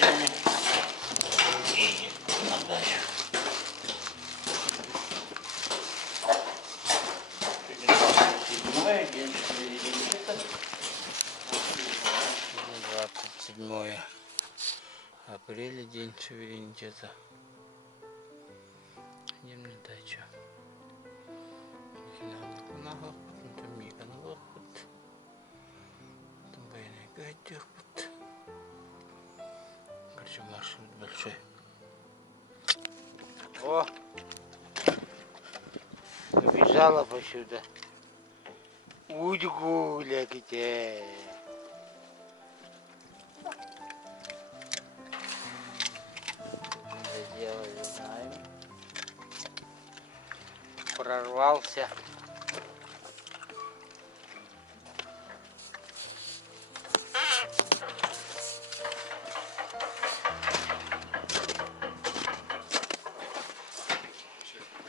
И отдача. Седьмое, день 27 апреля, день суверенитета. Идем на дачу. Короче, маршрут большой. О! Побежала посюда. Удгуля где? Сделали, знаем. Прорвался.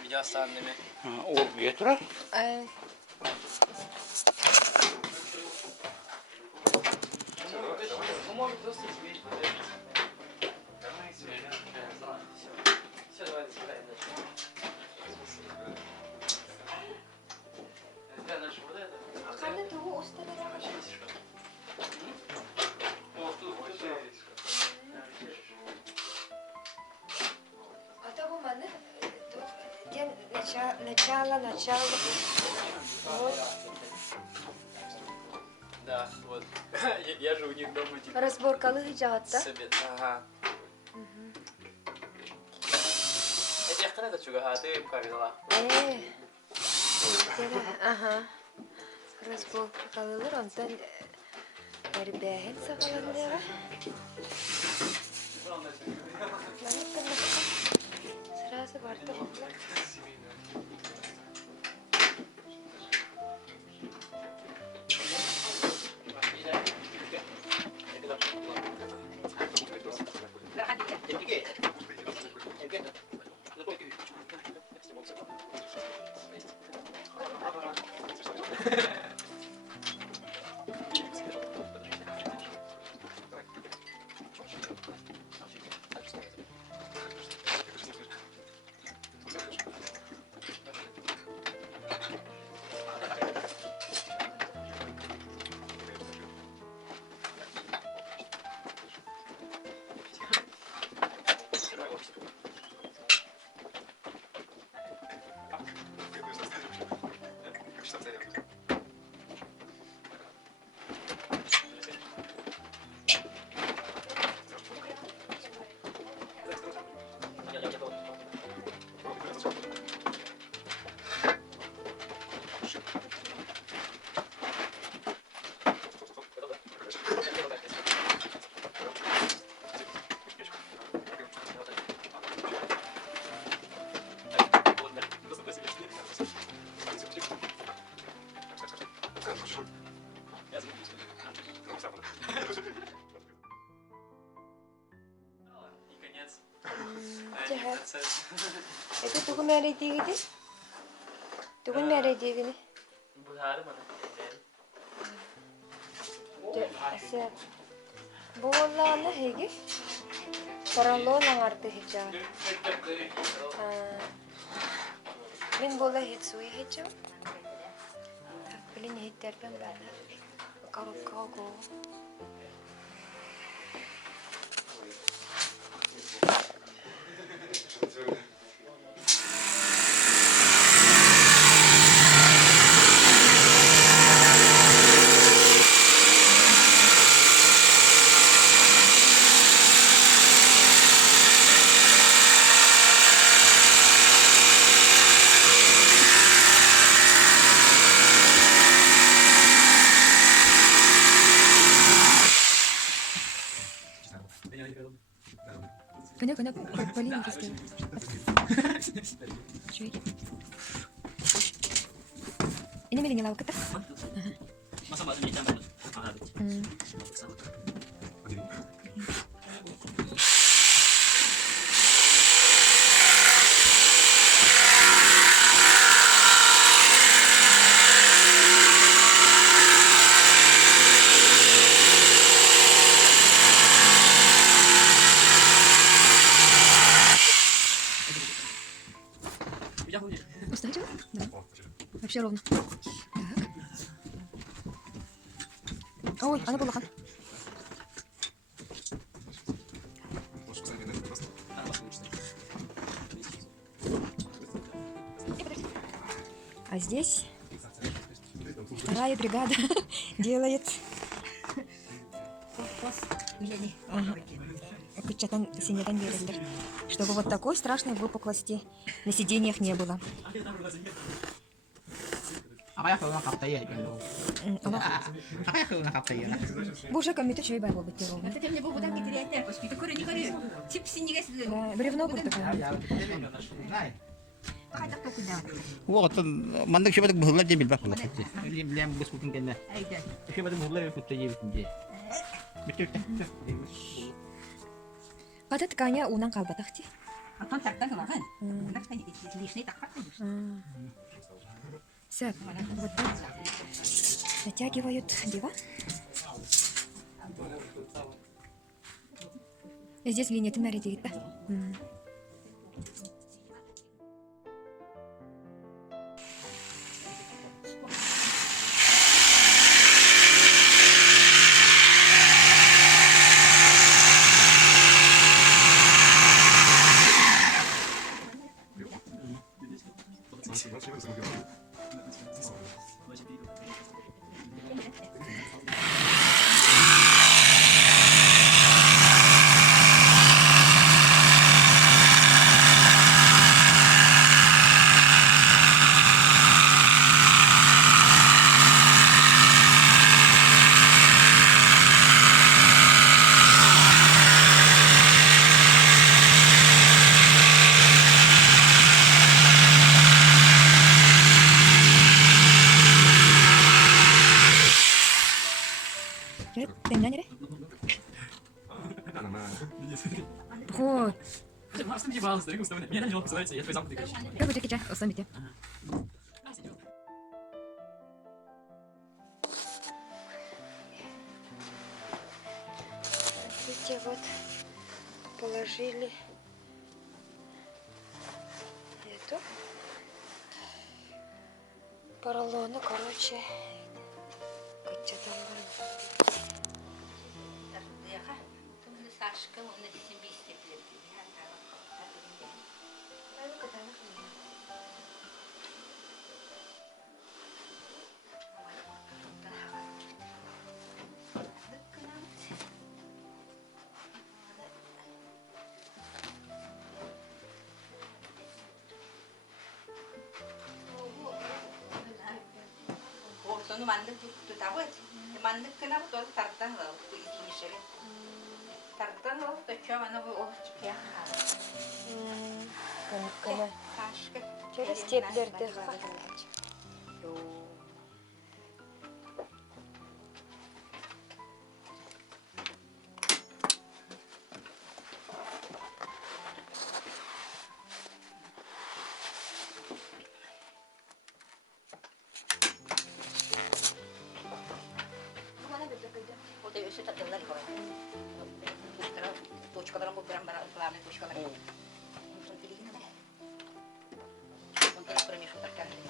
Видеостанными. От ветра? Начало. Вот. Да, вот. Я же у них дома типа. Разборкалы жаатта. Ага. Эти ахкана чуга ты правила. Ага. Разборкалылар онтан эрбэхин сагаландыра. Сразу барта букла. Itu tuh merah dia gitu. Tuh merah dia gini. Buhari mana? Asa. Bola na hege. Sarang lo na ngarte hecha. Min bola hitsui hecha. Pilih hit terpen bana. Kau. Коня, полин пустил. Чуй. Ini milih lauk kita. Masa mbak sendiri campur? Устойчиво? Да. Вообще ровно. Так. Ой, она была. А здесь вторая бригада делает кычатан синятан берилдер, чтобы вот такой страшной выпуклости на сиденьях не было. Боже, комите чай бай бобы тирол. Это мне было так интересно, поскольку такое не говорю. Тип синего сюда. Бревно будет такое. Вот мандык шебет бухлар дебил бак бул. Лем бус бутун кенде. Шебет бухлар путта дебил кенде. Битер. Пата тканя унан калбатахти. А то так лаган. Так лишний так хватит. Все, вот так натягивают диван. И здесь линия ты меридит, да? Темня нере? Вот. Как вы такие оставите? Смотрите, вот положили эту поролону, короче, как-то там Сашка, он на 70 лет. Onu mandık tutavet. Mandık kena bu da tartan var. Bu ikinci şey. Tartan var da çamana bu o çıkıyor. через степлерді қағылады. O da üstü tatlılar koyuyor. Точкаларын bu bilen bana ıklamın точкалары. Bunun diline de. Bunun da промежуток каждый.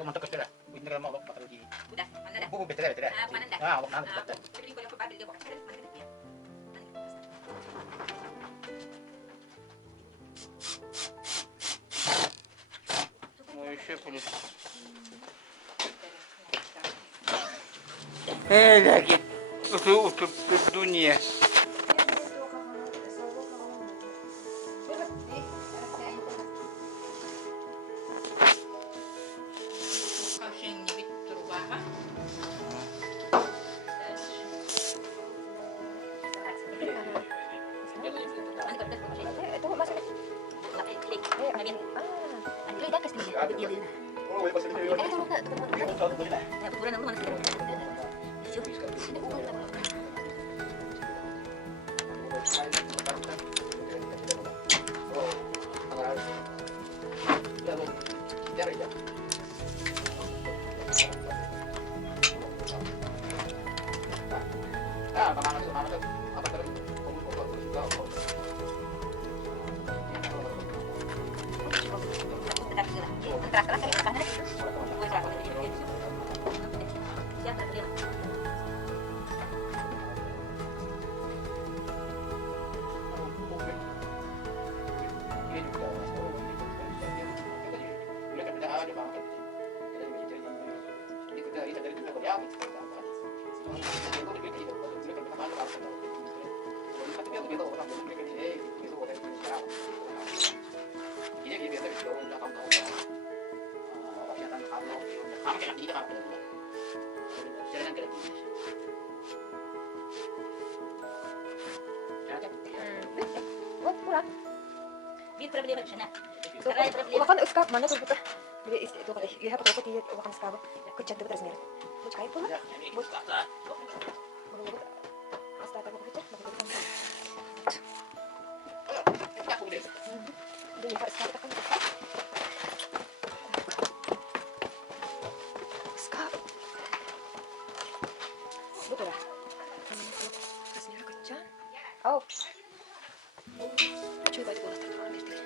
Aku mantap sekali. Bener mau bawa patro di. Udah, mana dah? Buku betul betul. Ah, mana dah? Ah, awak nak betul. Jadi kalau aku dia kok mana dia? Ну, еще плюс. Лаки, тут пиздуне. kan pasti dia dia dia. Ini tuh teman-teman. Ya, betulan lu mana sih? Pulang. Makan iskap mana tuh putar? Dia itu kan, dia apa tuh dia makan iskap. Kucing tuh terus nih. Mau cair pun? Mau Asta tak kucing, mau kucing. Dia pak iskap kan. Iskap. Betul lah. Terus dia kucing. Oh. Coba itu boleh terkeluar dari dia.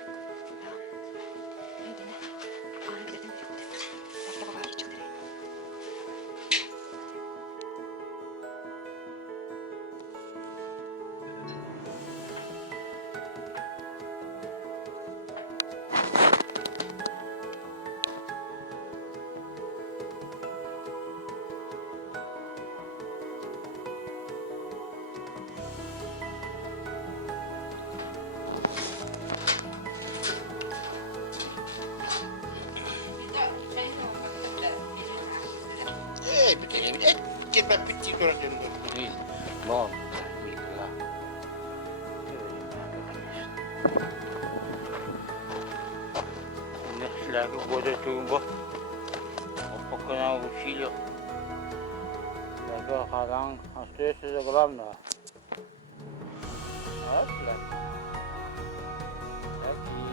Ini nih. Kalau kita tembak itu, kita bawa aja cuci. Kita piti orang ini. Bom. Lagu bodoh tumbuh. Apa kena usia? Lagu kadang asli seseorang dah. Asli. Lagi.